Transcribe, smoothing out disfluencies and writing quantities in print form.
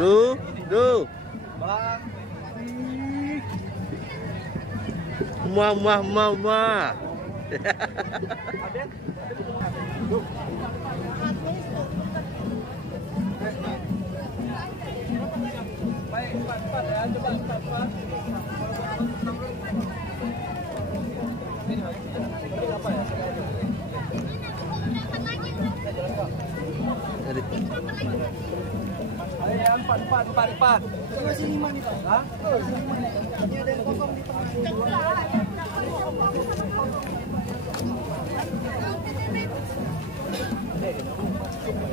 Duh. Mama. Baik, empat ya, coba empat. Ini apa ya? Ayo ya, empat. Masih 5 nih Pak. Hah? Masih 5 nih. Ini ada yang kosong di tengah.